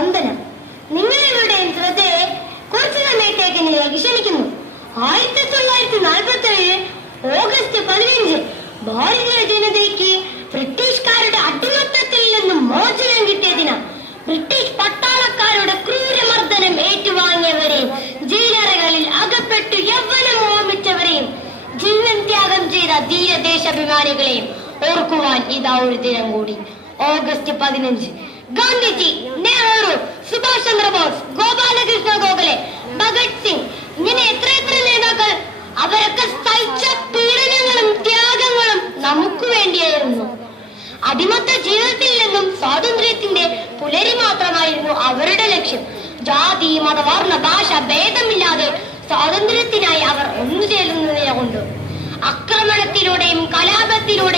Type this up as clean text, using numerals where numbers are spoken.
വന്ദനം. നിങ്ങളുടെ ശ്രദ്ധയെ കുറച്ചു സമയത്തേക്ക് നിങ്ങൾക്ക് ക്ഷണിക്കുന്നു. 1947 ഓഗസ്റ്റ് 15 ഭാരതീയ ജനതയ്ക്ക് ബ്രിട്ടീഷുകാരുടെ അടിമത്തത്തിൽ നിന്നും മോചനം കിട്ടിയതിന് ബ്രിട്ടീഷ് പട്ടാളക്കാരുടെ ക്രൂരമർദ്ദനം ഏറ്റുവാങ്ങിയവരെയും ജയിലറകളിൽ അകപ്പെട്ടു യൗവനം ഓർമ്മിച്ചവരെയും ജീവൻ ത്യാഗം ചെയ്ത ധീരദേശാഭിമാനികളെയും ഓർക്കുവാൻ ഇതാ ഒരു ദിനം കൂടി. ഓഗസ്റ്റ് 15 ഗാന്ധിജി, നെഹ്റു, സുഭാഷ് ചന്ദ്രബോസ്, ഗോപാലകൃഷ്ണ ഗോഖലെ, ഭഗത് സിംഗ്, ഇങ്ങനെ എത്ര നേതാക്കൾ, അവരൊക്കെ സഹിച്ച പീഡനങ്ങളും ത്യാഗങ്ങളും നമുക്ക് വേണ്ടിയായിരുന്നു. അടിമത്ത ജീവിതത്തിൽ നിന്നും സ്വാതന്ത്ര്യത്തിന്റെ പുലരി മാത്രമായിരുന്നു അവരുടെ ലക്ഷ്യം. ജാതി, മത, വർണ്ണ, ഭാഷ ഭേദമില്ലാതെ സ്വാതന്ത്ര്യത്തിനായി അവർ ഒന്നു ചേരുന്നതിനെ കൊണ്ട് ആക്രമണത്തിലൂടെയും കലാപത്തിലൂടെയും